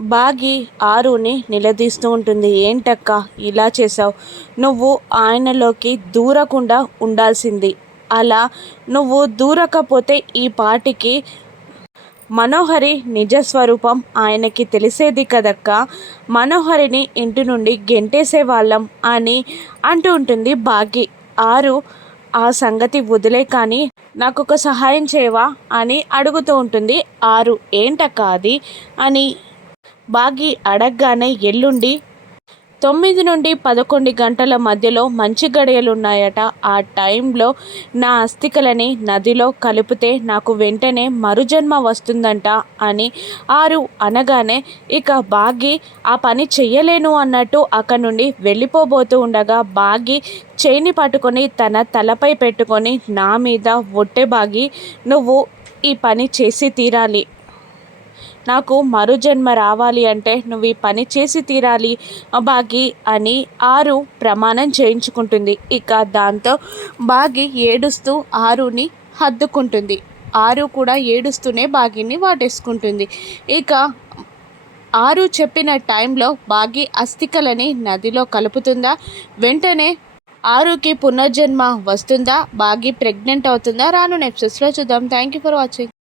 బాగి ఆరుని నిలదీస్తూ ఉంటుంది. ఏంటక్క? ఇలా చేసావు నువ్వు ఆయనలోకి దూరకుండా ఉండాల్సింది. అలా నువ్వు దూరకపోతే ఈ పాటికి మనోహరి నిజస్వరూపం ఆయనకి తెలిసేది కదక్క. మనోహరిని ఇంటి నుండి గెంటేసే వాళ్ళం అని అంటూ ఉంటుంది బాగి. ఆరు ఆ సంగతి వదిలే కానీ నాకు ఒక సహాయం చేయవా? అని అడుగుతూ ఉంటుంది ఆరు. ఏంటక్క అది? అని బాగి అడగగానే ఎల్లుండి తొమ్మిది నుండి పదకొండు గంటల మధ్యలో మంచి గడియలు ఉన్నాయట ఆ టైంలో నా అస్థికలని నదిలో కలిపితే నాకు వెంటనే మరుజన్మ వస్తుందంట అని ఆరు అనగానే ఇక బాగి ఆ పని చెయ్యలేను అన్నట్టు అక్కడి నుండి వెళ్ళిపోబోతూ ఉండగా బాగి చేయిని పట్టుకొని తన తలపై పెట్టుకొని నా మీద ఒట్టె బాగి నువ్వు ఈ పని చేసి తీరాలి. నాకు మరుజన్మ రావాలి అంటే నువ్వు ఈ పని చేసి తీరాలి బాగి అని ఆరు ప్రమాణం చేయించుకుంటుంది. ఇక దాంతో బాగి ఏడుస్తూ ఆరుని హద్దుకుంటుంది. ఆరు కూడా ఏడుస్తూనే బాగిని వాటేసుకుంటుంది. ఇక ఆరు చెప్పిన టైంలో బాగి అస్థికలని నదిలో కలుపుతుందా? వెంటనే ఆరుకి పునర్జన్మ వస్తుందా? బాగి ప్రెగ్నెంట్ అవుతుందా? రాను నెక్స్ట్లో చూద్దాం. Thank you for watching.